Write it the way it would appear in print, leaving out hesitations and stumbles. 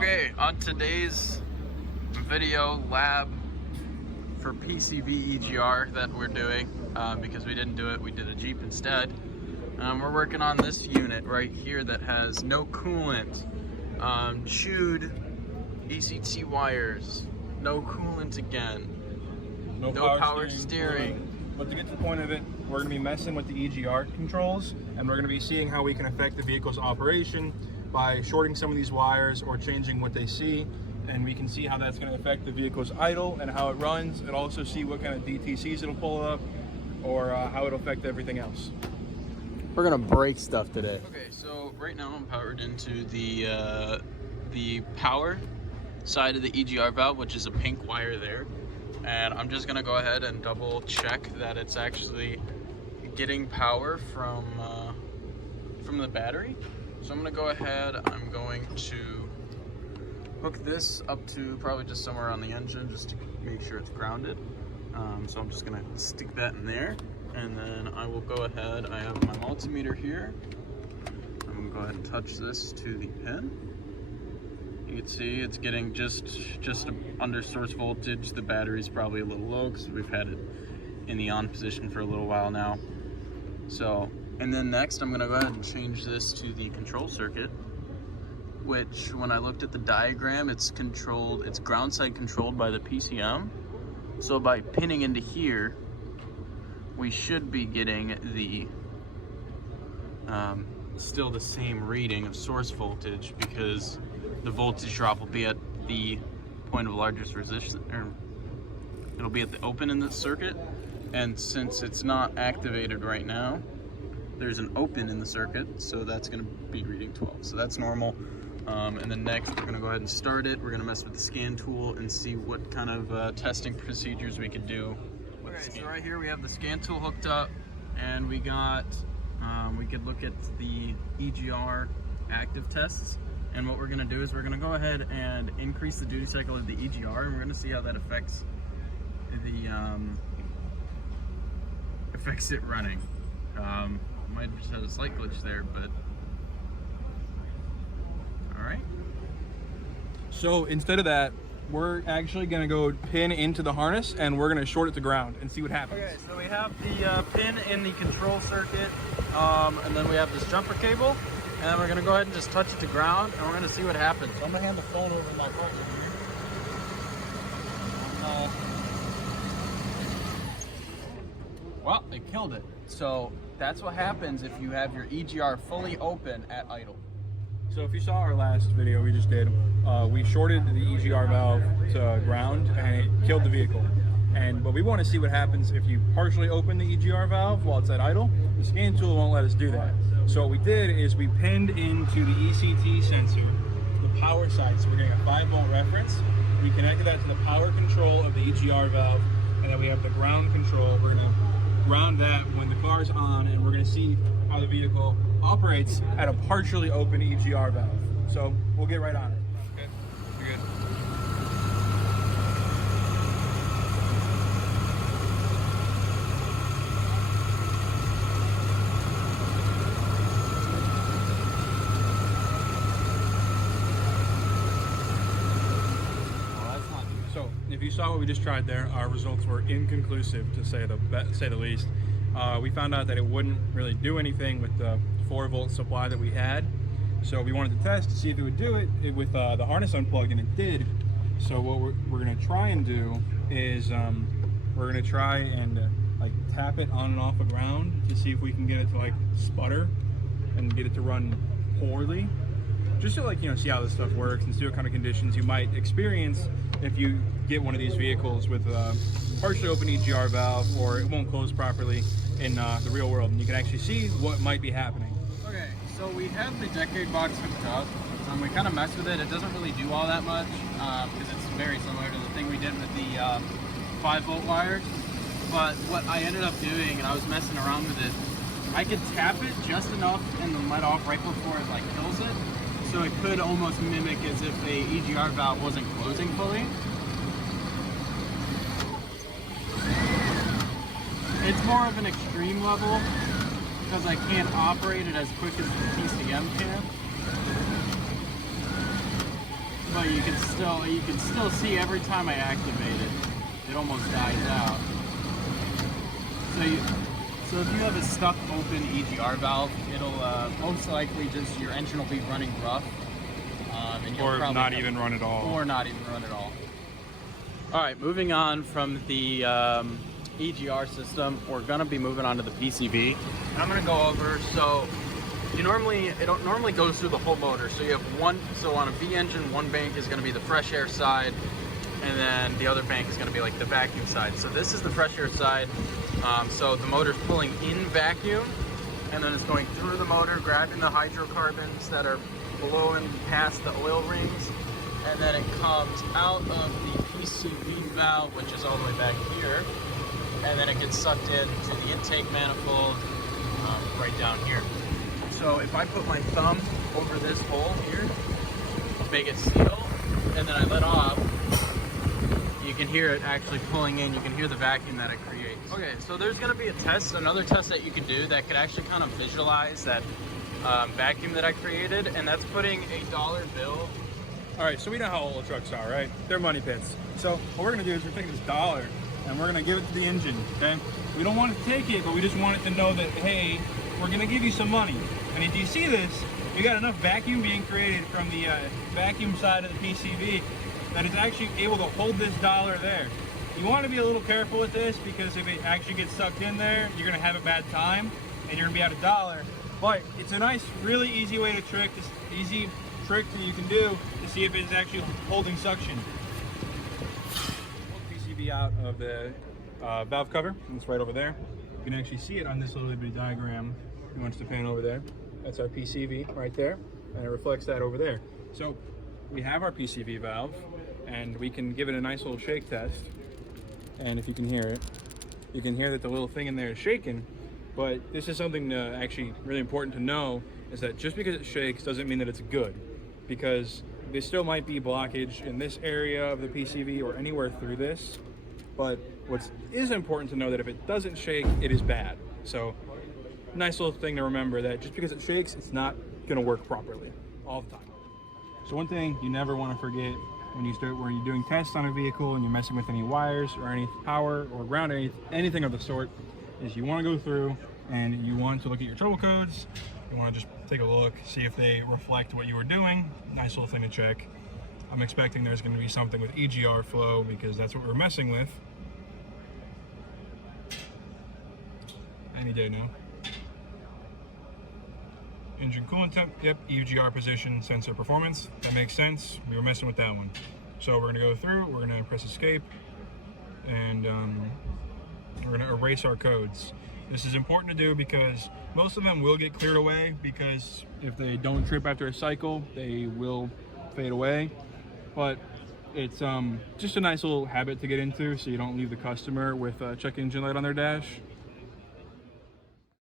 Okay, on today's video lab for PCV EGR that we're doing, because we didn't do it, we did a Jeep instead. We're working on this unit right here that has no coolant, chewed ECT wires, no coolant again, no power steering. But to get to the point of it, we're going to be messing with the EGR controls, and we're going to be seeing how we can affect the vehicle's operation by shorting some of these wires or changing what they see, and we can see how that's going to affect the vehicle's idle and how it runs, and also see what kind of DTCs it'll pull up or how it'll affect everything else. We're going to break stuff today. Okay, so right now I'm powered into the power side of the EGR valve, which is a pink wire there. And I'm just gonna go ahead and double check that it's actually getting power from the battery. So I'm gonna go ahead, I'm going to hook this up to probably just somewhere on the engine just to make sure it's grounded. So I'm just gonna stick that in there, and then I will go ahead, I have my multimeter here. I'm gonna go ahead and touch this to the pin. You can see it's getting just under source voltage. The battery's probably a little low because we've had it in the on position for a little while now. So, and then next I'm gonna go ahead and change this to the control circuit, which when I looked at the diagram, it's ground side controlled by the PCM. So by pinning into here, we should be getting the still the same reading of source voltage, because the voltage drop will be at the point of largest resistance, or it'll be at the open in the circuit. And since it's not activated right now, there's an open in the circuit, so that's going to be reading 12. So that's normal. And then next, we're going to go ahead and start it. We're going to mess with the scan tool and see what kind of testing procedures we could do. Okay, so right here we have the scan tool hooked up, and we got we could look at the EGR active tests. And what we're going to do is we're going to go ahead and increase the duty cycle of the EGR, and we're going to see how that affects it running. Might just have a slight glitch there, but all right. So instead of that, we're actually going to go pin into the harness, and we're going to short it to ground and see what happens. Okay, so we have the pin in the control circuit, and then we have this jumper cable. And then we're gonna go ahead and just touch it to ground, and we're gonna see what happens. So I'm gonna hand the phone over to my partner here. Well, it killed it. So that's what happens if you have your EGR fully open at idle. So if you saw our last video we just did, we shorted the EGR valve to ground, and it killed the vehicle. But we want to see what happens if you partially open the EGR valve while it's at idle. The scan tool won't let us do that. So what we did is we pinned into the ECT sensor the power side. So we're getting a 5-volt reference. We connected that to the power control of the EGR valve, and then we have the ground control. We're going to ground that when the car's on, and we're going to see how the vehicle operates at a partially open EGR valve. So we'll get right on it. Okay, you're good. If you saw what we just tried there, our results were inconclusive, to say the least. We found out that it wouldn't really do anything with the 4-volt supply that we had. So we wanted to test to see if it would do it with the harness unplugged, and it did. So what we're going to try and do is we're going to try and like tap it on and off the ground to see if we can get it to like sputter and get it to run poorly. Just to, like, you know, see how this stuff works and see what kind of conditions you might experience if you get one of these vehicles with a partially open EGR valve, or it won't close properly in the real world, and you can actually see what might be happening. Okay, so we have the decade box hooked up, and we kind of messed with it. It doesn't really do all that much because it's very similar to the thing we did with the 5-volt wires. But what I ended up doing, and I was messing around with it, I could tap it just enough and then let off right before it like kills it. So it could almost mimic as if the EGR valve wasn't closing fully. It's more of an extreme level because I can't operate it as quick as the PCM can. but you can still see every time I activate it, it almost dies out. So if you have a stuck open EGR valve, it'll most likely just your engine will be running rough, and you'll probably not even run at all. Or not even run at all. All right, moving on from the EGR system, we're gonna be moving on to the PCV. And I'm gonna go over, so it normally goes through the whole motor. So you have so on a V engine, one bank is gonna be the fresh air side, and then the other bank is gonna be like the vacuum side. So this is the fresh air side. So the motor's pulling in vacuum, and then it's going through the motor, grabbing the hydrocarbons that are blowing past the oil rings, and then it comes out of the PCV valve, which is all the way back here, and then it gets sucked into the intake manifold right down here. So if I put my thumb over this hole here, make it seal, and then I let off, you can hear it actually pulling in. You can hear the vacuum that it creates. Okay, so there's going to be another test that you can do that could actually kind of visualize that vacuum that I created, and that's putting a dollar bill. All right, so we know how old trucks are, right? They're money pits. So what we're gonna do is we're taking this dollar and we're gonna give it to the engine, okay? We don't want it to take it, but we just want it to know that, hey, we're gonna give you some money. And if you see this, you got enough vacuum being created from the vacuum side of the PCV that it's actually able to hold this dollar there. You want to be a little careful with this, because if it actually gets sucked in there, you're gonna have a bad time and you're gonna be out a dollar. But it's a nice, really easy way to trick that you can do to see if it's actually holding suction. Pull the PCV out of the valve cover, and it's right over there. You can actually see it on this little bitty diagram. If you want to pan over there, that's our PCV right there, and it reflects that over there. So we have our PCV valve, and we can give it a nice little shake test. And if you can hear it, you can hear that the little thing in there is shaking. But this is something actually really important to know, is that just because it shakes doesn't mean that it's good, because there still might be blockage in this area of the PCV or anywhere through this. But what is important to know that if it doesn't shake, it is bad. So nice little thing to remember, that just because it shakes, it's not gonna work properly all the time. So one thing you never want to forget when you're doing tests on a vehicle and you're messing with any wires or any power or ground, anything of the sort, is you want to go through and you want to look at your trouble codes. You want to just take a look, see if they reflect what you were doing. Nice little thing to check. I'm expecting there's going to be something with EGR flow, because that's what we're messing with. Any day now. Engine coolant temp, yep, EGR position, sensor performance. That makes sense. We were messing with that one. So we're gonna go through, we're gonna press escape, and we're gonna erase our codes. This is important to do because most of them will get cleared away, because if they don't trip after a cycle, they will fade away. But it's just a nice little habit to get into, so you don't leave the customer with a check engine light on their dash.